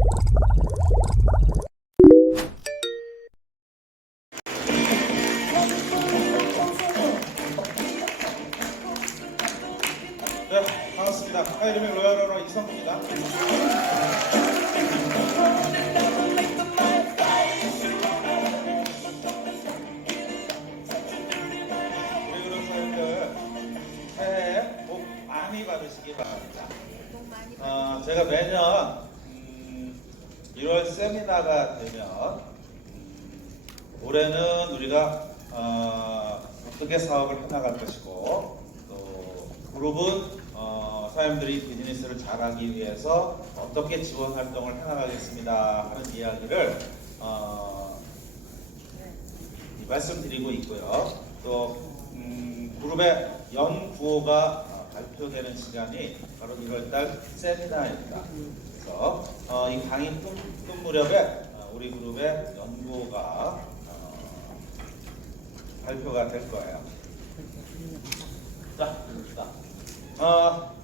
네, 반갑습니다. 이름이 로얄러너 이성구입니다. 우리 그룹 사연들 새해 복 많이 받으시기 바랍니다. 제가 매년 1월 세미나가 되면 올해는 우리가 어떻게 사업을 해나갈 것이고 또 그룹은 사람들이 비즈니스를 잘하기 위해서 어떻게 지원 활동을 해나가겠습니다 하는 이야기를 말씀드리고 있고요. 또 그룹의 연구호가 발표되는 시간이 바로 1월달 세미나입니다. 그래서 이 강의 끝 무렵에 우리 그룹의 연구호가 발표가 될 거예요. 자,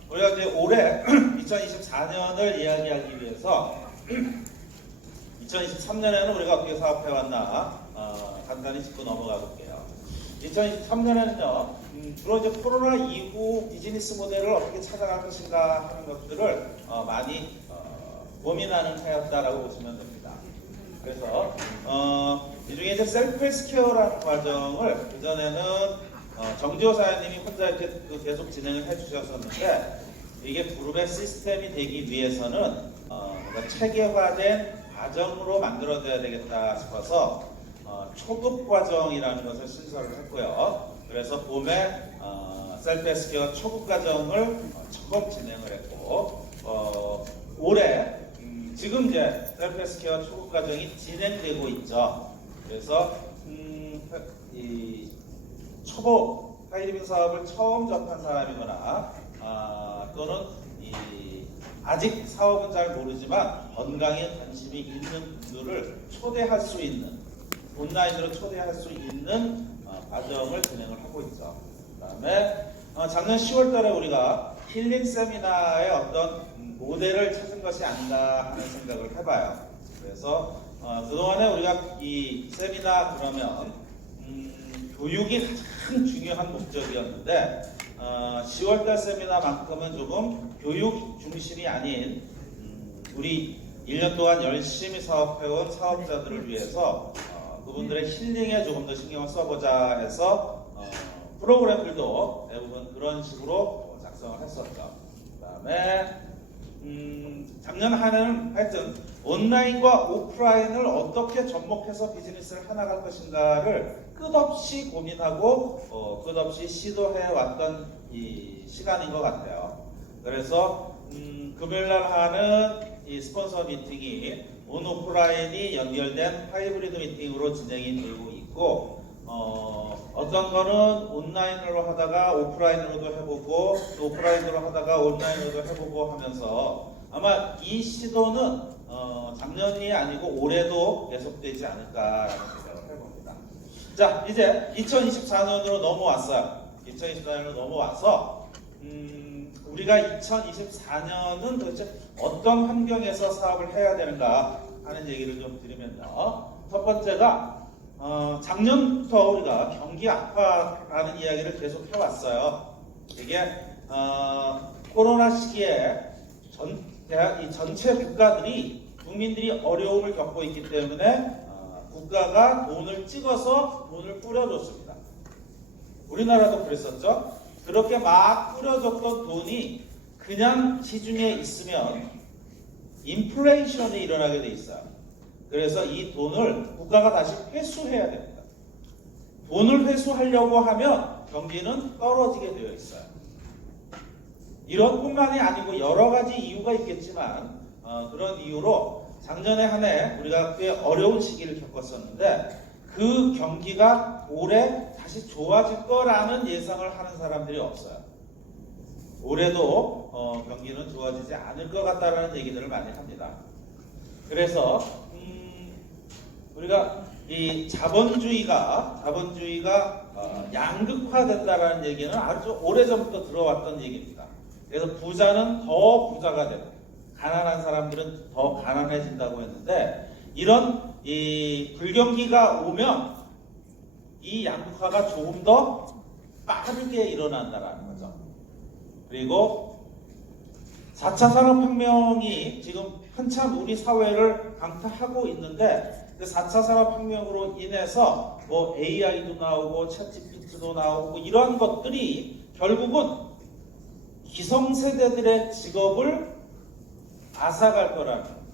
우리가 이제 올해 2024년을 이야기하기 위해서 2023년에는 우리가 어떻게 사업해왔나 간단히 짚고 넘어가 볼게요. 2023년에는요, 주로 이제 코로나 이후 비즈니스 모델을 어떻게 찾아갈 것인가 하는 것들을 많이 고민하는 해였다라고 보시면 됩니다. 그래서 이 중에 이제 셀프 헬스케어라는 과정을 그전에는 정지호 사장님이 혼자 이렇게 계속 진행을 해주셨었는데 이게 그룹의 시스템이 되기 위해서는 체계화된 과정으로 만들어져야 되겠다 싶어서 초급 과정이라는 것을 신설을 했고요. 그래서 봄에 셀프 헬스케어 초급 과정을 처음 진행을 했고 올해 지금 이제 셀프 헬스케어 초급 과정이 진행되고 있죠. 그래서 이 초보 하이리빙 사업을 처음 접한 사람이거나 또는 아직 사업은 잘 모르지만 건강에 관심이 있는 분들을 초대할 수 있는 온라인으로 초대할 수 있는 과정을 진행을 하고 있죠. 그 다음에 작년 10월 달에 우리가 힐링 세미나의 어떤 모델을 찾은 것이 아닌가 하는 생각을 해봐요. 그래서 그동안에 우리가 이 세미나 그러면 교육이 가장 중요한 목적이었는데 10월달 세미나만큼은 조금 교육 중심이 아닌 우리 1년 동안 열심히 사업해온 사업자들을 위해서 그분들의 힐링에 조금 더 신경을 써보자 해서 프로그램들도 대부분 그런 식으로 작성을 했었죠. 그 다음에 작년 한 해는 하여튼 온라인과 오프라인을 어떻게 접목해서 비즈니스를 해나갈 것인가를 끝없이 고민하고 끝없이 시도해 왔던 이 시간인 것 같아요. 그래서 금요일날 하는 이 스폰서 미팅이 온 오프라인이 연결된 하이브리드 미팅으로 진행이 되고 있고 어떤 거는 온라인으로 하다가 오프라인으로도 해보고 또 오프라인으로 하다가 온라인으로도 해보고 하면서 아마 이 시도는 작년이 아니고 올해도 계속되지 않을까라는 생각을 해봅니다. 자, 이제 2024년으로 넘어왔어요. 2024년으로 넘어와서 우리가 2024년은 도대체 어떤 환경에서 사업을 해야 되는가 하는 얘기를 좀 드리면요. 첫 번째가 작년부터 우리가 경기 악화라는 이야기를 계속 해왔어요. 이게 코로나 시기에 이 전체 국민들이 어려움을 겪고 있기 때문에 국가가 돈을 찍어서 돈을 뿌려줬습니다. 우리나라도 그랬었죠. 그렇게 막 뿌려줬던 돈이 그냥 시중에 있으면 인플레이션이 일어나게 돼 있어요. 그래서 이 돈을 국가가 다시 회수해야 됩니다. 돈을 회수하려고 하면 경기는 떨어지게 되어 있어요. 이런 뿐만이 아니고 여러 가지 이유가 있겠지만 그런 이유로 작년에 한 해 우리가 꽤 어려운 시기를 겪었었는데 그 경기가 올해 다시 좋아질 거라는 예상을 하는 사람들이 없어요. 올해도 경기는 좋아지지 않을 것 같다라는 얘기들을 많이 합니다. 그래서 우리가 이 자본주의가 양극화된다라는 얘기는 아주 오래전부터 들어왔던 얘기입니다. 그래서 부자는 더 부자가 되고 가난한 사람들은 더 가난해진다고 했는데, 이런 이 불경기가 오면 이 양극화가 조금 더 빠르게 일어난다는 거죠. 그리고 4차 산업혁명이 지금 한참 우리 사회를 강타하고 있는데, 4차 산업혁명으로 인해서 뭐 AI도 나오고 챗GPT도 나오고 이러한 것들이 결국은 기성세대들의 직업을 앗아갈 거라는 겁니다.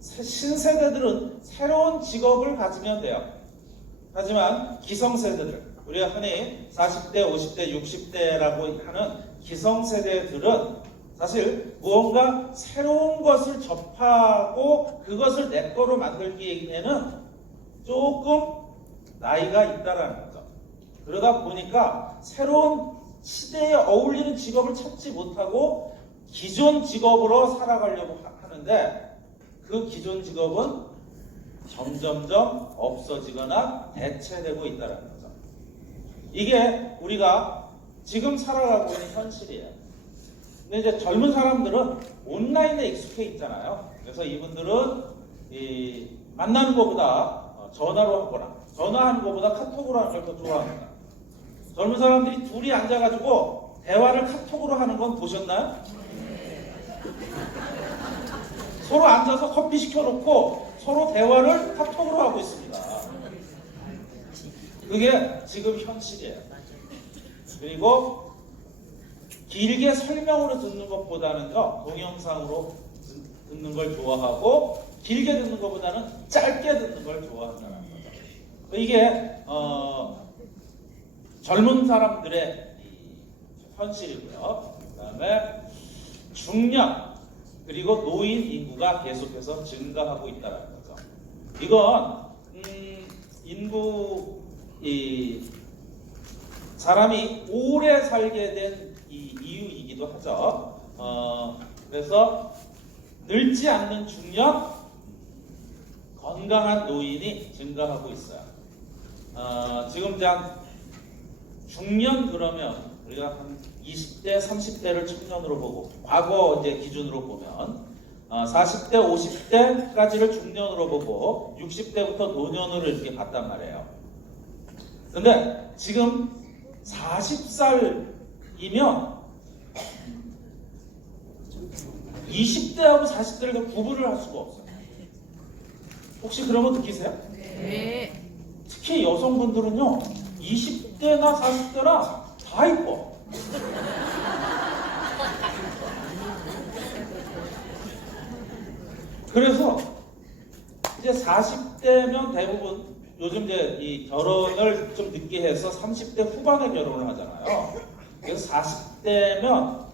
신세대들은 새로운 직업을 가지면 돼요. 하지만 기성세대들, 우리가 흔히 40대, 50대, 60대라고 하는 기성세대들은 사실 무언가 새로운 것을 접하고 그것을 내 거로 만들기에는 조금 나이가 있다라는 거죠. 그러다 보니까 새로운 시대에 어울리는 직업을 찾지 못하고 기존 직업으로 살아가려고 하는데, 그 기존 직업은 점점점 없어지거나 대체되고 있다는 거죠. 이게 우리가 지금 살아가고 있는 현실이에요. 근데 이제 젊은 사람들은 온라인에 익숙해 있잖아요. 그래서 이분들은 만나는 것보다 전화로 하거나, 전화하는 것보다 카톡으로 하는 걸 더 좋아합니다. 젊은 사람들이 둘이 앉아가지고 대화를 카톡으로 하는 건 보셨나요? 서로 앉아서 커피 시켜놓고 서로 대화를 카톡으로 하고 있습니다. 그게 지금 현실이에요. 그리고 길게 설명으로 듣는 것보다는요, 동영상으로 듣는 걸 좋아하고, 길게 듣는 것보다는 짧게 듣는 걸 좋아한다는 거죠. 이게 젊은 사람들의 현실이고요. 그 다음에 중년, 그리고 노인 인구가 계속해서 증가하고 있다는 거죠. 이건 인구, 사람이 오래 살게 된 이유이기도 하죠. 그래서 늙지 않는 중년, 건강한 노인이 증가하고 있어요. 지금 이제 중년 그러면 우리가 한 20대, 30대를 청년으로 보고, 과거 이제 기준으로 보면 40대, 50대까지를 중년으로 보고 60대부터 노년으로 이렇게 봤단 말이에요. 근데 지금 40살이면 20대하고 40대를 구분을 할 수가 없어요. 혹시 그런 거 느끼세요? 네. 특히 여성분들은요, 20대나 40대라 다 이뻐. 그래서 이제 40대면 대부분 요즘 이제 이 결혼을 좀 늦게 해서 30대 후반에 결혼을 하잖아요. 그래서 40대면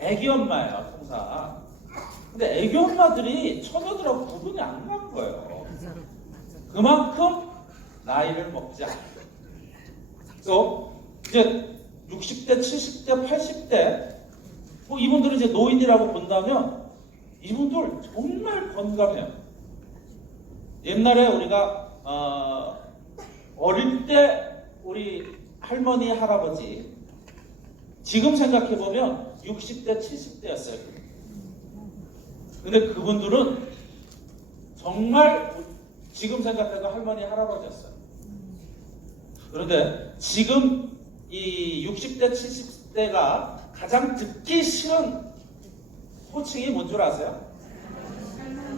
애기 엄마예요, 통상. 근데 애기 엄마들이 처녀들하고 구분이 안 가는 거예요. 그만큼 나이를 먹지 않아요. 그래서 이제 60대, 70대, 80대 뭐 이분들은 이제 노인이라고 본다면 이분들 정말 건강해요. 옛날에 우리가 어릴 때 우리 할머니, 할아버지 지금 생각해보면 60대, 70대였어요. 근데 그분들은 정말 지금 생각해도 할머니, 할아버지였어요. 그런데 지금 이 60대, 70대가 가장 듣기 싫은 호칭이 뭔 줄 아세요?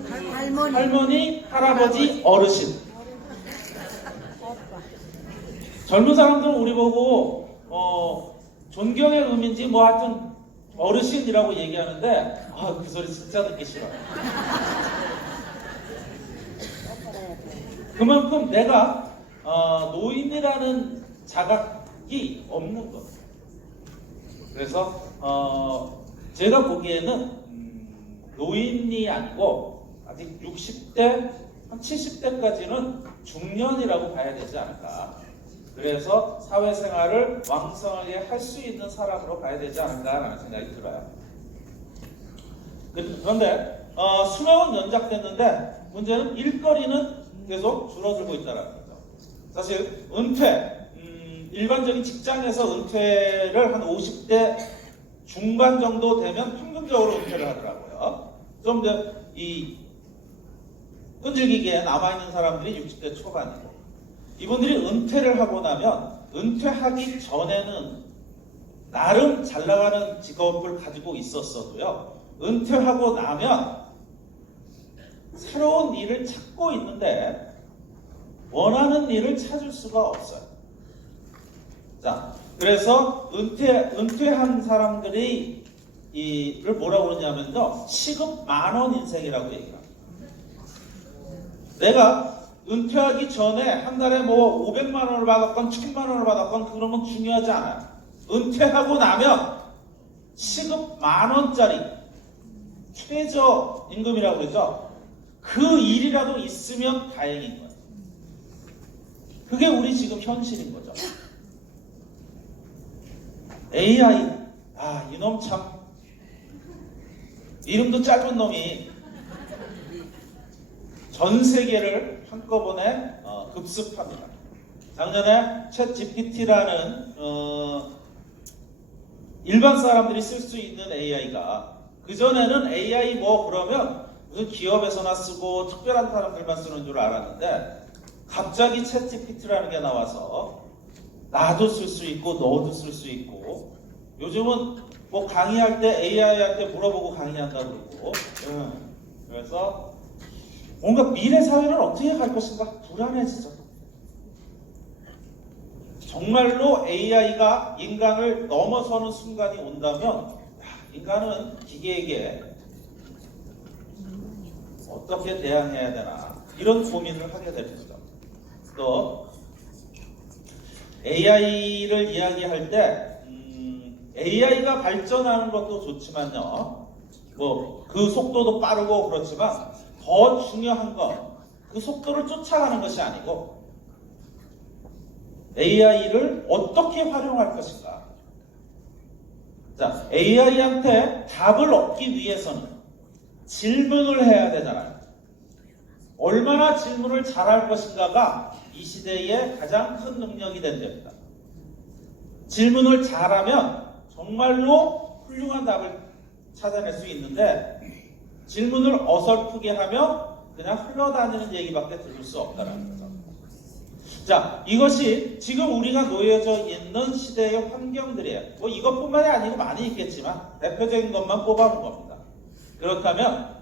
할머니, 할아버지, 어르신. 젊은 사람들은 우리 보고 존경의 의미인지 뭐 하여튼 어르신이라고 얘기하는데 그 소리 진짜 듣기 싫어. 그만큼 내가 노인이라는 자각이 없는 것. 그래서 제가 보기에는 노인이 아니고 아직 60대, 한 70대까지는 중년이라고 봐야 되지 않을까. 그래서 사회생활을 왕성하게 할 수 있는 사람으로 봐야 되지 않을까라는 생각이 들어요. 그런데 수명은 연장됐는데 문제는 일거리는 계속 줄어들고 있다는 거죠. 사실 은퇴, 일반적인 직장에서 은퇴를 한 50대 중반 정도 되면 평균적으로 은퇴를 하더라고요. 좀 더 이 끈질기게 남아있는 사람들이 60대 초반이고, 이분들이 은퇴를 하고 나면 은퇴하기 전에는 나름 잘 나가는 직업을 가지고 있었어도요, 은퇴하고 나면 새로운 일을 찾고 있는데 원하는 일을 찾을 수가 없어요. 자, 그래서 은퇴한 사람들이 이를 뭐라고 그러냐면요, 시급 10,000원 인생이라고 얘기합니다. 내가 은퇴하기 전에 한 달에 뭐 500만 원을 받았건 1000만 원을 받았건 그러면 중요하지 않아요. 은퇴하고 나면 시급 10,000원짜리 최저 임금이라고 그러죠. 그 일이라도 있으면 다행인 거예요. 그게 우리 지금 현실인 거죠. AI, 이놈 참, 이름도 짧은 놈이 전 세계를 한꺼번에 급습합니다. 작년에 챗 GPT라는 일반 사람들이 쓸 수 있는 AI가, 그전에는 AI 뭐 그러면 무슨 기업에서나 쓰고 특별한 사람들만 쓰는 줄 알았는데, 갑자기 챗 GPT라는 게 나와서 나도 쓸 수 있고 너도 쓸 수 있고, 요즘은 뭐 강의할 때 AI한테 물어보고 강의한다고 그러고, 그래서 뭔가 미래 사회는 어떻게 갈 것인가 불안해지죠. 정말로 AI가 인간을 넘어서는 순간이 온다면 인간은 기계에게 어떻게 대항해야 되나, 이런 고민을 하게 될 거죠. 또 AI를 이야기할 때 AI가 발전하는 것도 좋지만요, 뭐 그 속도도 빠르고 그렇지만 더 중요한 건 그 속도를 쫓아가는 것이 아니고 AI를 어떻게 활용할 것인가. 자, AI한테 답을 얻기 위해서는 질문을 해야 되잖아요. 얼마나 질문을 잘할 것인가가 이 시대의 가장 큰 능력이 된답니다. 질문을 잘하면 정말로 훌륭한 답을 찾아낼 수 있는데, 질문을 어설프게 하면 그냥 흘러다니는 얘기밖에 들을 수 없다는 거죠. 자, 이것이 지금 우리가 놓여져 있는 시대의 환경들이에요. 뭐 이것뿐만이 아니고 많이 있겠지만 대표적인 것만 뽑아본 겁니다. 그렇다면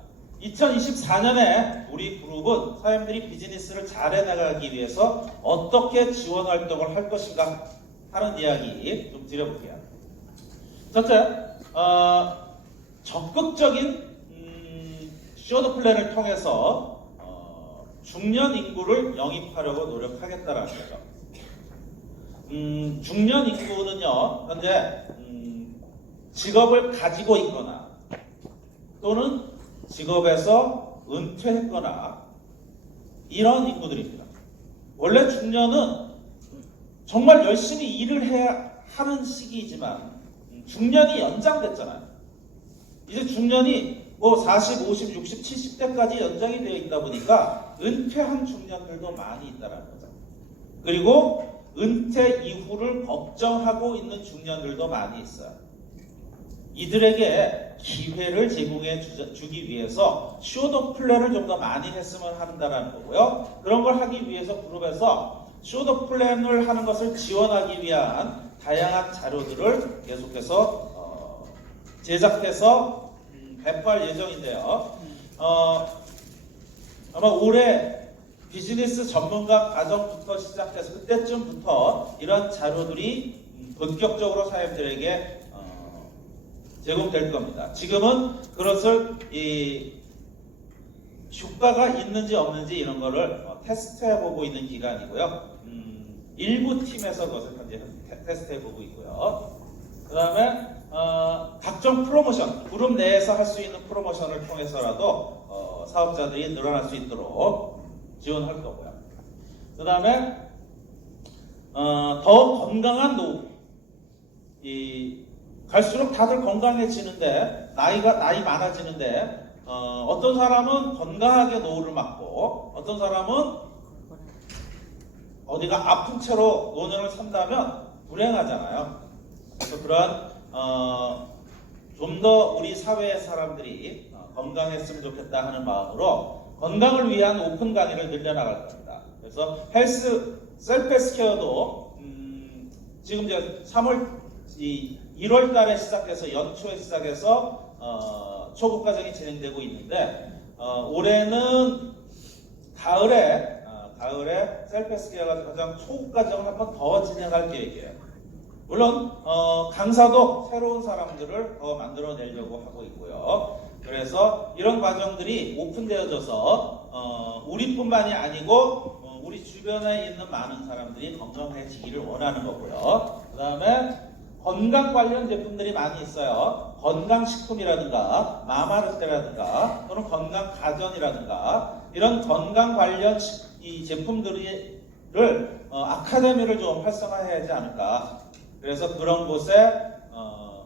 2024년에 우리 그룹은 사람들이 비즈니스를 잘 해나가기 위해서 어떻게 지원 활동을 할 것인가 하는 이야기 좀 드려볼게요. 첫째, 적극적인 쇼드 플랜을 통해서 중년 인구를 영입하려고 노력하겠다라는 거죠. 중년 인구는요, 현재 직업을 가지고 있거나 또는 직업에서 은퇴했거나 이런 인구들입니다. 원래 중년은 정말 열심히 일을 해야 하는 시기이지만 중년이 연장됐잖아요. 이제 중년이 뭐 40, 50, 60, 70대까지 연장이 되어 있다 보니까 은퇴한 중년들도 많이 있다는 거죠. 그리고 은퇴 이후를 걱정하고 있는 중년들도 많이 있어요. 이들에게 기회를 제공해 주기 위해서 쇼더 플랜을 좀 더 많이 했으면 한다는 거고요. 그런 걸 하기 위해서 그룹에서 쇼더 플랜을 하는 것을 지원하기 위한 다양한 자료들을 계속해서 제작해서 배포할 예정인데요. 아마 올해 비즈니스 전문가 과정부터 시작해서 그때쯤부터 이런 자료들이 본격적으로 사람들에게 제공될 겁니다. 지금은 그것을 효과가 있는지 없는지 이런 거를 테스트해보고 있는 기간이고요. 일부 팀에서 그것을 현재 테스트해보고 있고요. 그 다음에 각종 프로모션, 그룹 내에서 할 수 있는 프로모션을 통해서라도 사업자들이 늘어날 수 있도록 지원할 거고요. 그 다음에 더 건강한 노후, 갈수록 다들 건강해지는데 나이 많아지는데 어떤 사람은 건강하게 노후를 맞고 어떤 사람은 어디가 아픈 채로 노년을 산다면 불행하잖아요. 그래서 그러한 좀 더 우리 사회의 사람들이 건강했으면 좋겠다 하는 마음으로 건강을 위한 오픈 강의를 늘려나갈 겁니다. 그래서 셀프 헬스케어도 지금 이제 1월 달에 시작해서 연초에 시작해서 초급 과정이 진행되고 있는데 올해는 가을에 셀프 헬스케어가 가장 초급 과정을 한 번 더 진행할 계획이에요. 물론 강사도 새로운 사람들을 더 만들어내려고 하고 있고요. 그래서 이런 과정들이 오픈되어져서 우리뿐만이 아니고 우리 주변에 있는 많은 사람들이 건강해지기를 원하는 거고요. 그 다음에 건강 관련 제품들이 많이 있어요. 건강식품이라든가 마마르테라든가 또는 건강가전이라든가 이런 건강 관련 이 제품들을 아카데미를 좀 활성화해야 하지 않을까. 그래서 그런 곳에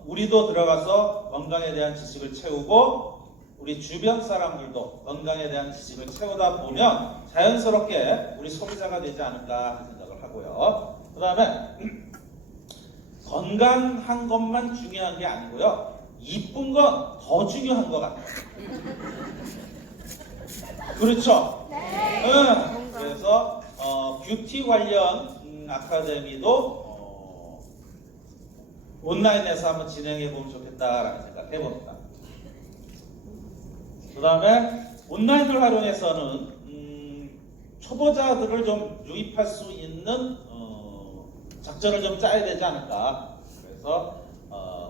우리도 들어가서 건강에 대한 지식을 채우고 우리 주변 사람들도 건강에 대한 지식을 채우다 보면 자연스럽게 우리 소비자가 되지 않을까 하는 생각을 하고요. 그 다음에 건강한 것만 중요한 게 아니고요. 이쁜 건 더 중요한 것 같아요. 그렇죠? 네. 그래서 뷰티 관련 아카데미도 온라인에서 한번 진행해 보면 좋겠다라는 생각 해봅니다. 그 다음에 온라인을 활용해서는 초보자들을 좀 유입할 수 있는 작전을 좀 짜야 되지 않을까. 그래서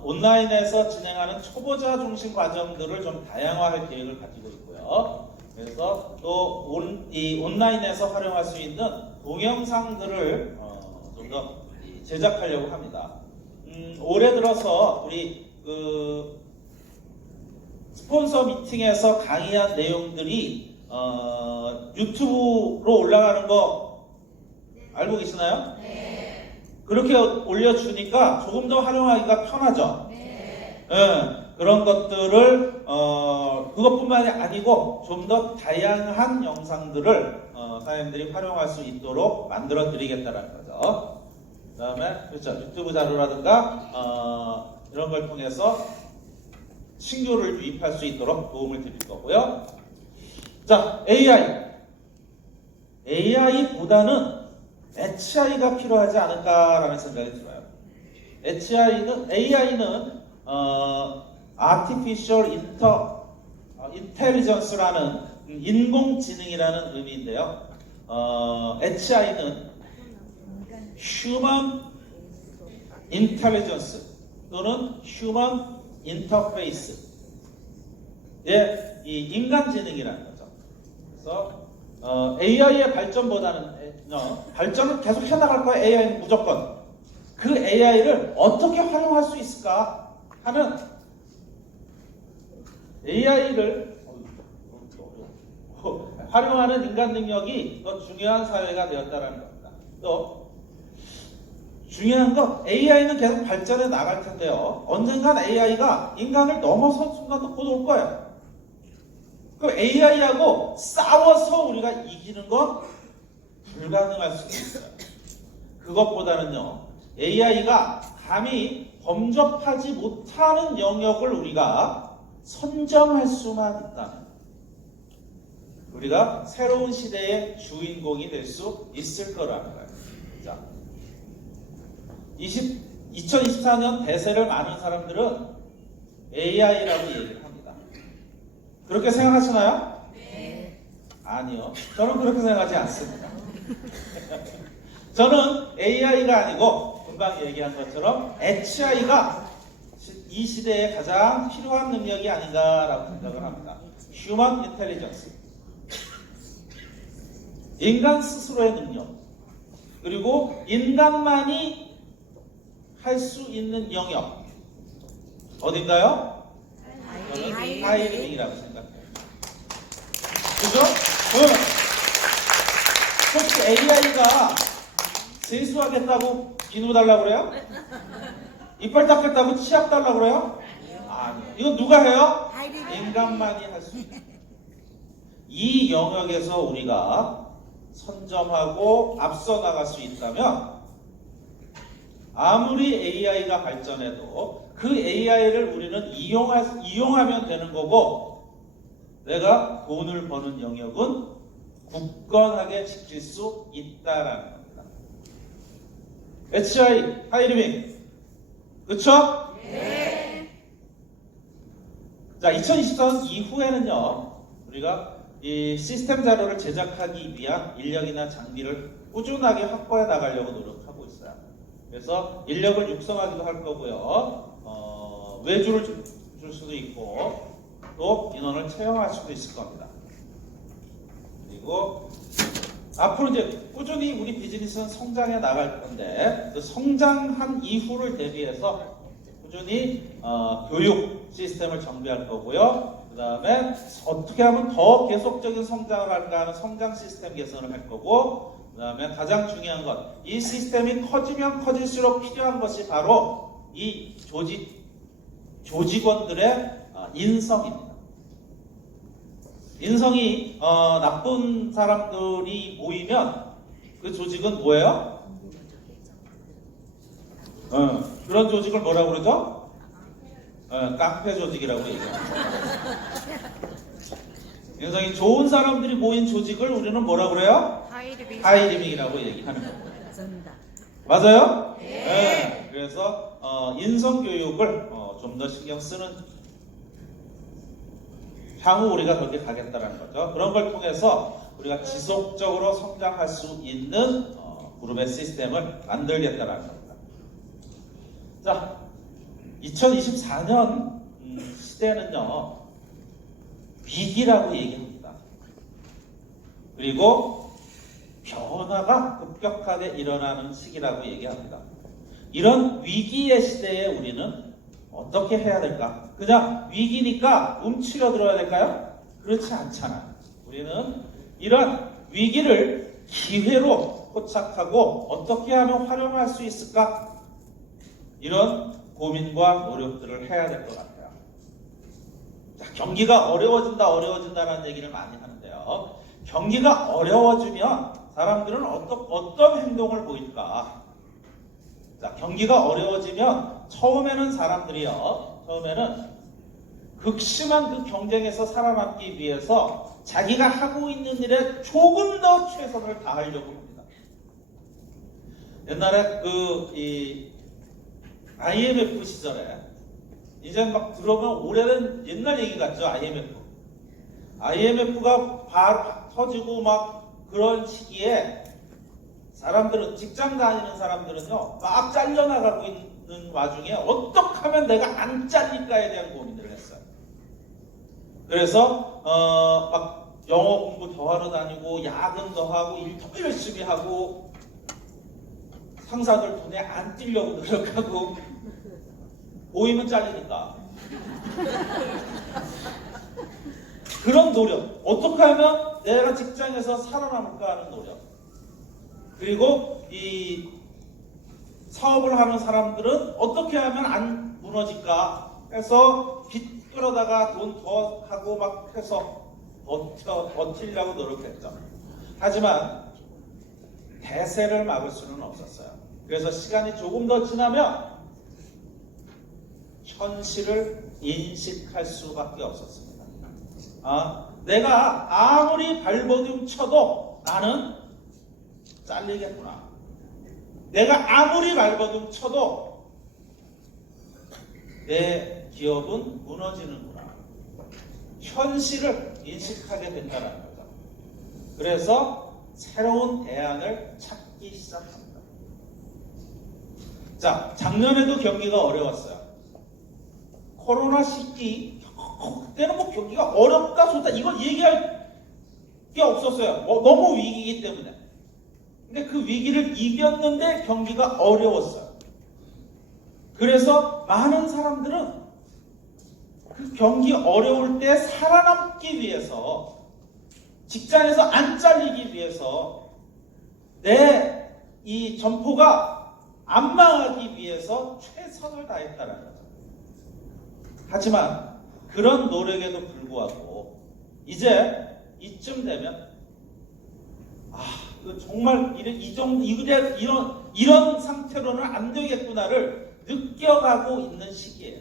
온라인에서 진행하는 초보자 중심 과정들을 좀 다양화할 계획을 가지고 있고요. 그래서 또 이 온라인에서 활용할 수 있는 동영상들을 좀 더 제작하려고 합니다. 올해 들어서 우리 스폰서 미팅에서 강의한 내용들이 유튜브로 올라가는 거 알고 계시나요? 네. 그렇게 올려주니까 조금 더 활용하기가 편하죠. 네. 그런 것들을 그것뿐만이 아니고 좀 더 다양한 영상들을 사장님들이 활용할 수 있도록 만들어 드리겠다는 거죠. 그 다음에 그렇죠, 유튜브 자료라든가 이런 걸 통해서 신규를 유입할 수 있도록 도움을 드릴 거고요. 자, AI보다는 HI가 필요하지 않을까라는 생각이 들어요. AI는 Artificial Intelligence라는 인공지능이라는 의미인데요. HI는 Human Intelligence 또는 Human Interface의 이 인간지능이라는 거죠. 그래서 AI의 발전보다는 발전을 계속 해나갈 거야. AI는 무조건. 그 AI를 어떻게 활용할 수 있을까 하는 AI를 활용하는 인간 능력이 더 중요한 사회가 되었다는 겁니다. 또 중요한 건 AI는 계속 발전해 나갈 텐데요. 언젠간 AI가 인간을 넘어선 순간도 곧 올 거예요. 그 AI하고 싸워서 우리가 이기는 건 불가능할 수도 있어요. 그것보다는요, AI가 감히 범접하지 못하는 영역을 우리가 선점할 수만 있다면 우리가 새로운 시대의 주인공이 될 수 있을 거라는 거예요. 자, 2024년 대세를 많은 사람들은 AI라고 얘기를 합니다. 그렇게 생각하시나요? 네. 아니요. 저는 그렇게 생각하지 않습니다. 저는 AI가 아니고 금방 얘기한 것처럼 HI가 이 시대에 가장 필요한 능력이 아닌가라고 생각을 합니다. Human Intelligence. 인간 스스로의 능력. 그리고 인간만이 할 수 있는 영역. 어딘가요? 하이리빙이라고 생각해요. 그죠? 혹시 AI가 세수하겠다고 비누 달라고 그래요? 이빨 닦겠다고 치약 달라고 그래요? 아니요. 이건 누가 해요? 인간만이 할 수 있는. 이 영역에서 우리가 선점하고 앞서 나갈 수 있다면 아무리 AI가 발전해도 그 AI를 우리는 이용하면 되는 거고, 내가 돈을 버는 영역은 굳건하게 지킬 수 있다라는 겁니다. HI, 하이리빙. 그쵸? 네. 자, 2024년 이후에는요, 우리가 이 시스템 자료를 제작하기 위한 인력이나 장비를 꾸준하게 확보해 나가려고 노력하고 있어요. 그래서 인력을 육성하기도 할 거고요, 외주를 줄 수도 있고, 또 인원을 채용할 수도 있을 겁니다. 그리고 앞으로 이제 꾸준히 우리 비즈니스는 성장해 나갈 건데, 그 성장한 이후를 대비해서 꾸준히 교육 시스템을 정비할 거고요. 그 다음에 어떻게 하면 더 계속적인 성장을 할까 하는 성장 시스템 개선을 할 거고, 그 다음에 가장 중요한 것, 이 시스템이 커지면 커질수록 필요한 것이 바로 이 조직원들의 인성입니다. 인성이 나쁜 사람들이 모이면 그 조직은 뭐예요? 그런 조직을 뭐라고 그러죠? 깡패 조직이라고 얘기합니다. 인성이 좋은 사람들이 모인 조직을 우리는 뭐라고 그래요? 하이리빙이라고 얘기하는 겁니다. 맞아요? 네. 그래서 인성 교육을 좀 더 신경 쓰는, 향후 우리가 그렇게 가겠다라는 거죠. 그런 걸 통해서 우리가 지속적으로 성장할 수 있는 그룹의 시스템을 만들겠다라는 겁니다. 자, 2024년 시대는요, 위기라고 얘기합니다. 그리고 변화가 급격하게 일어나는 시기라고 얘기합니다. 이런 위기의 시대에 우리는 어떻게 해야 될까? 그냥 위기니까 움츠러들어야 될까요? 그렇지 않잖아. 우리는 이런 위기를 기회로 포착하고 어떻게 하면 활용할 수 있을까? 이런 고민과 노력들을 해야 될 것 같아요. 자, 경기가 어려워진다는 얘기를 많이 하는데요. 경기가 어려워지면 사람들은 어떤 행동을 보일까? 자, 경기가 어려워지면 처음에는 극심한 그 경쟁에서 살아남기 위해서 자기가 하고 있는 일에 조금 더 최선을 다하려고 합니다. 옛날에 이 IMF 시절에, 이제 막 들어보면 오래된 옛날 얘기 같죠, IMF가 바로 터지고 막 그런 시기에 사람들은, 직장 다니는 사람들은요, 막 잘려나가고 있는 와중에 어떻게 하면 내가 안 잘릴까에 대한 고민을 했어요. 그래서 막 영어 공부 더 하러 다니고, 야근 더 하고, 일 더 열심히 하고, 상사들 눈에 안 띄려고 노력하고, 보이면 잘리니까. 그런 노력, 어떻게 하면 내가 직장에서 살아남을까 하는 노력. 그리고 이 사업을 하는 사람들은 어떻게 하면 안 무너질까 해서 빚 끌어다가 돈 더 하고 막 해서 버티려고 노력했죠. 하지만 대세를 막을 수는 없었어요. 그래서 시간이 조금 더 지나면 현실을 인식할 수밖에 없었습니다. 내가 아무리 발버둥 쳐도 나는 잘리겠구나. 내가 아무리 발버둥 쳐도 내 기업은 무너지는구나. 현실을 인식하게 된다는 거죠. 그래서 새로운 대안을 찾기 시작합니다. 자, 작년에도 경기가 어려웠어요. 코로나 시기, 그때는 뭐 경기가 어렵다 좋다 이걸 얘기할 게 없었어요. 너무 위기이기 때문에. 근데 그 위기를 이겼는데 경기가 어려웠어요. 그래서 많은 사람들은 그 경기 어려울 때 살아남기 위해서, 직장에서 안 잘리기 위해서, 내 이 점포가 안 망하기 위해서 최선을 다했다는 거죠. 하지만 그런 노력에도 불구하고 이제 이쯤 되면 정말 이런 상태로는 안 되겠구나를 느껴가고 있는 시기예요.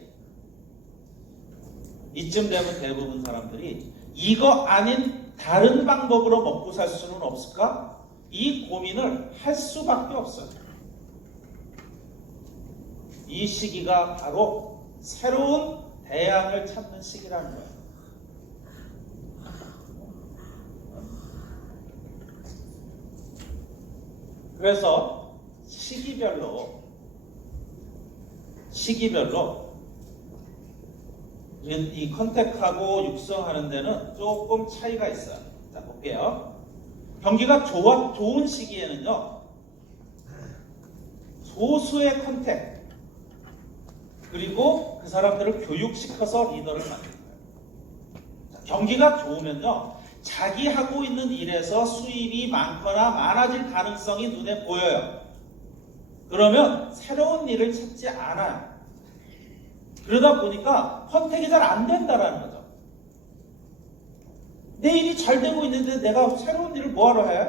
이쯤 되면 대부분 사람들이 이거 아닌 다른 방법으로 먹고 살 수는 없을까? 이 고민을 할 수밖에 없어요. 이 시기가 바로 새로운 대안을 찾는 시기라는 거예요. 그래서 시기별로 이 컨택하고 육성하는 데는 조금 차이가 있어요. 자, 볼게요. 경기가 좋은 시기에는요, 소수의 컨택, 그리고 그 사람들을 교육시켜서 리더를 만드는 거예요. 자, 경기가 좋으면요, 자기 하고 있는 일에서 수입이 많거나 많아질 가능성이 눈에 보여요. 그러면 새로운 일을 찾지 않아요. 그러다 보니까 컨택이 잘 안 된다라는 거죠. 내 일이 잘 되고 있는데 내가 새로운 일을 뭐하러 해?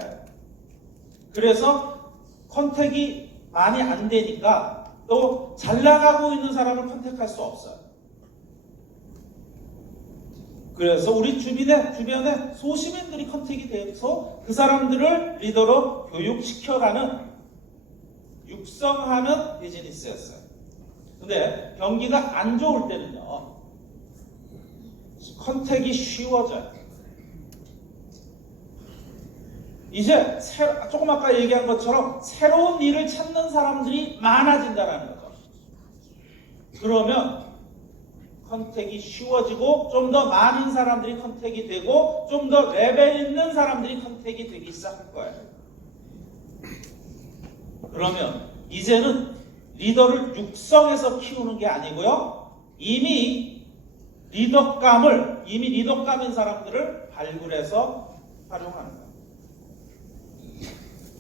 그래서 컨택이 많이 안 되니까 또 잘 나가고 있는 사람을 컨택할 수 없어요. 그래서 우리 주변에 소시민들이 컨택이 돼서 그 사람들을 리더로 교육시켜가는, 육성하는 비즈니스였어요. 근데 경기가 안 좋을 때는요, 컨택이 쉬워져요. 이제 조금 아까 얘기한 것처럼 새로운 일을 찾는 사람들이 많아진다는 거죠. 그러면 컨택이 쉬워지고 좀 더 많은 사람들이 컨택이 되고 좀 더 레벨 있는 사람들이 컨택이 되기 시작할 거예요. 그러면 이제는 리더를 육성해서 키우는 게 아니고요, 이미 리더감인 사람들을 발굴해서 활용하는 거예요.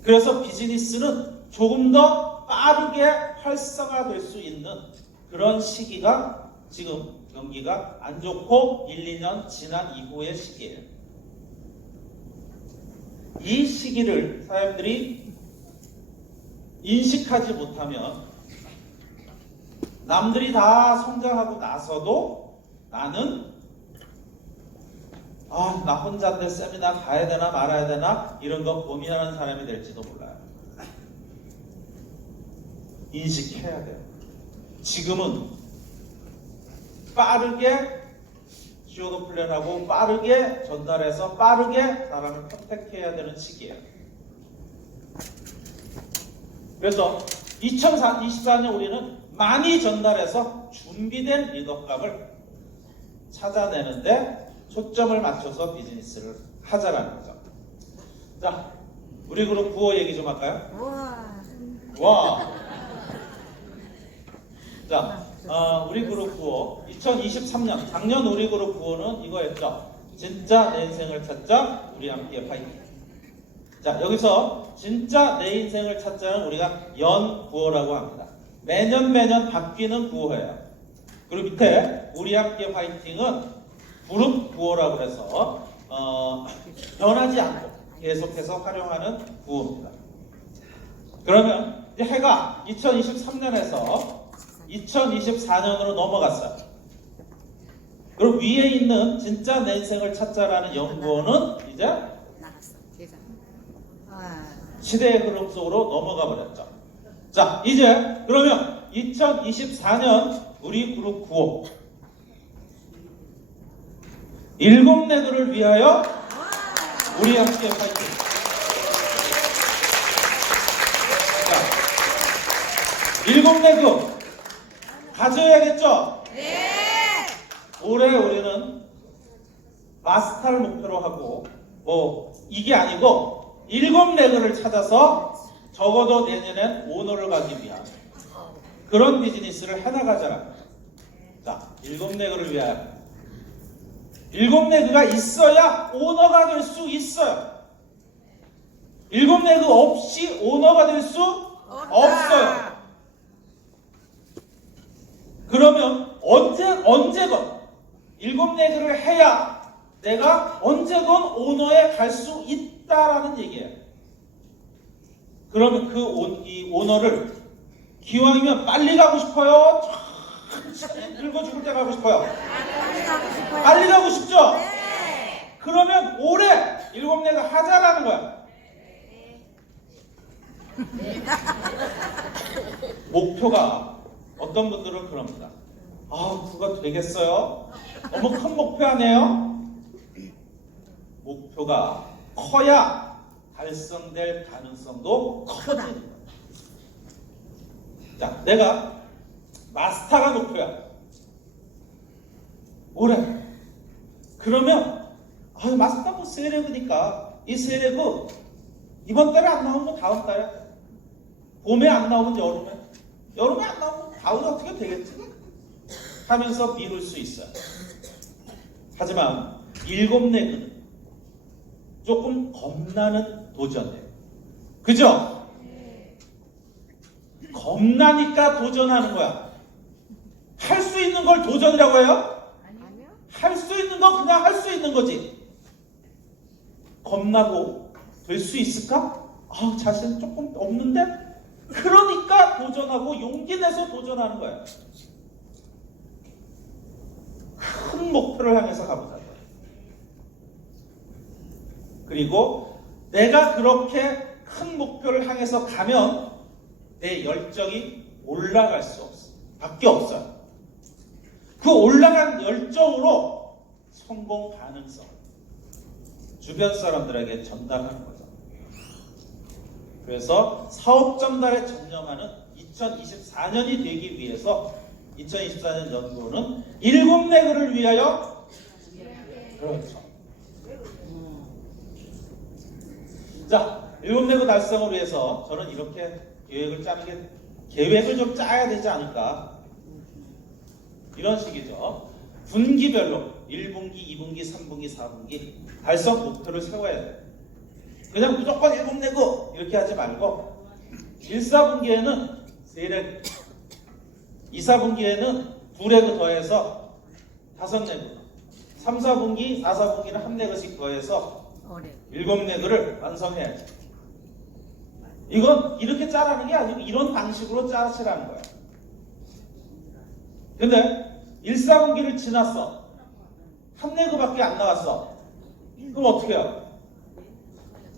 그래서 비즈니스는 조금 더 빠르게 활성화될 수 있는 그런 시기가 지금 경기가 안 좋고 1, 2년 지난 이후의 시기예요. 이 시기를 사람들이 인식하지 못하면 남들이 다 성장하고 나서도 나는 나 혼자인데 세미나 가야 되나 말아야 되나 이런 거 고민하는 사람이 될지도 몰라요. 인식해야 돼요. 지금은 빠르게 시오도 플랜하고 빠르게 전달해서 빠르게 사람을 컨택해야 되는 시기예요. 그래서 2024년 우리는 많이 전달해서 준비된 리더감을 찾아내는데 초점을 맞춰서 비즈니스를 하자라는 거죠. 자, 우리 그룹 구호 얘기 좀 할까요? 와. 자, 우리 그룹 구호 2023년 작년 우리 그룹 구호는 이거였죠. 진짜 내 인생을 찾자, 우리 함께 파이팅. 자, 여기서 진짜 내 인생을 찾자는 우리가 연 구호라고 합니다. 매년 바뀌는 구호예요. 그리고 밑에 우리 함께 파이팅은 그룹 구호라고 해서 변하지 않고 계속해서 활용하는 구호입니다. 그러면 이제 해가 2023년에서 2024년으로 넘어갔어요. 그리고 위에 있는 진짜 내 인생을 찾자라는 연구원은 이제 시대의 흐름 속으로 넘어가 버렸죠. 자, 이제 그러면 2024년 우리 그룹 구호 7 레그를 위하여 우리 함께 파이팅. 자, 7 레그 가져야겠죠? 네. 올해 우리는 마스터를 목표로 하고 이게 아니고 7 레그를 찾아서 적어도 내년엔 오너를 가기 위한 그런 비즈니스를 해나가자라. 자, 7 레그를 위하여 7 레그가 있어야 오너가 될 수 있어요. 7 레그 없이 오너가 될 수 없어요. 그러면 언제건 7 레그를 해야 내가 언제건 오너에 갈 수 있다라는 얘기예요. 그러면 이 오너를 기왕이면 빨리 가고 싶어요? 늙어 죽을 때 가고 싶어요? 빨리 가고 싶죠? 그러면 올해 7내가 하자라는 거야. 목표가 어떤 분들은 그럽니다. 아, 그거 되겠어요? 너무 큰 목표 아니에요? 목표가 커야 달성될 가능성도 커지는 거야. 자, 내가 마스터가 목표야. 올해. 그러면 마스터 뭐 세레브니까 이 세레브 이번 달에 안 나오면 다음 달에, 봄에 안 나오면 여름에 안 나오면 가을에 어떻게 되겠지? 하면서 미룰 수 있어요. 하지만 7내그는 조금 겁나는 도전이에요. 그죠? 겁나니까 도전하는 거야. 할 수 있는 걸 도전이라고 해요? 할 수 있는 건 그냥 할 수 있는 거지. 겁나고 될 수 있을까? 자신 조금 없는데? 그러니까 도전하고 용기 내서 도전하는 거야. 큰 목표를 향해서 가보자. 그리고 내가 그렇게 큰 목표를 향해서 가면 내 열정이 올라갈 수 없어. 밖에 없어요. 그 올라간 열정으로 성공 가능성 주변 사람들에게 전달하는 거죠. 그래서 사업 전달에 전념하는 2024년이 되기 위해서 2024년 연구는 7내그를 위하여, 그렇죠. 자, 7내그 달성을 위해서 저는 이렇게 계획을 짜는 게, 계획을 좀 짜야 되지 않을까, 이런 식이죠. 분기별로 1분기, 2분기, 3분기, 4분기 달성 목표를 세워야 돼요. 그냥 무조건 7내그 이렇게 하지 말고 1, 4분기에는 3레그, 2, 4분기에는 2레그 더해서 5내그, 3, 4분기, 4, 4분기는 1내그씩 더해서 7내그를 완성해야지. 이건 이렇게 짜라는 게 아니고 이런 방식으로 짜시라는 거야. 근데 1, 4분기를 지났어. 1내그밖에 안 나왔어. 그럼 어떻게 해요?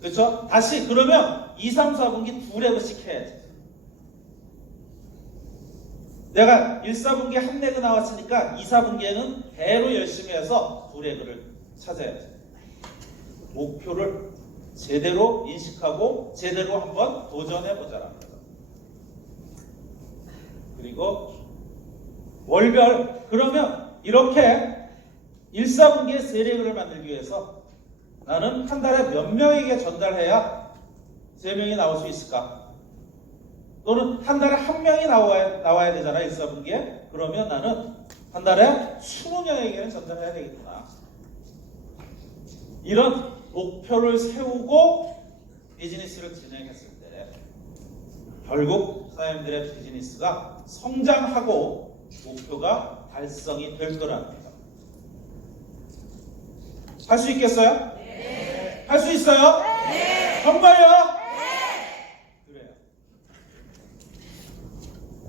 그렇죠? 다시 그러면 2, 3, 4분기 2레그씩 해야지. 내가 1, 4분기에 1레그 나왔으니까 2, 4분기에는 배로 열심히 해서 2레그를 찾아야지. 목표를 제대로 인식하고 제대로 한번 도전해보자라는 거죠. 그리고 월별, 그러면 이렇게 1, 4분기에 3레그를 만들기 위해서 나는 한 달에 몇 명에게 전달해야 3명이 나올 수 있을까? 또는 한 달에 1명이 나와야 되잖아, 1, 4분기에. 그러면 나는 한 달에 20명에게는 전달해야 되겠구나. 이런 목표를 세우고 비즈니스를 진행했을 때 결국 사장님들의 비즈니스가 성장하고 목표가 달성이 될 거라는 거죠. 할 수 있겠어요? 네. 할 수 있어요? 네. 정말요? 네. 그래요.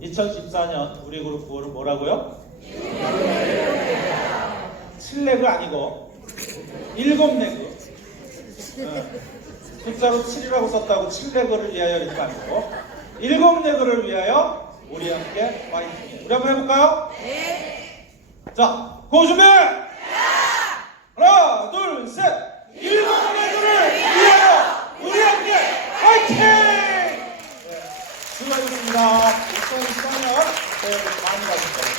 2014년 우리 그룹 9월은 뭐라고요? 7레그 아니고 7레그. 숫자로 7이라고 썼다고 7레그를 위하여 이렇게 아니고 7레그를 위하여 우리 함께 파이팅. 우리 한번 해볼까요? 네. 자, 고 준비! 하나, 둘, 셋! 7레그를 위하여 우리 함께 파이팅! 네, 수고하셨습니다. 2014년 새해 복 많이 받으세요.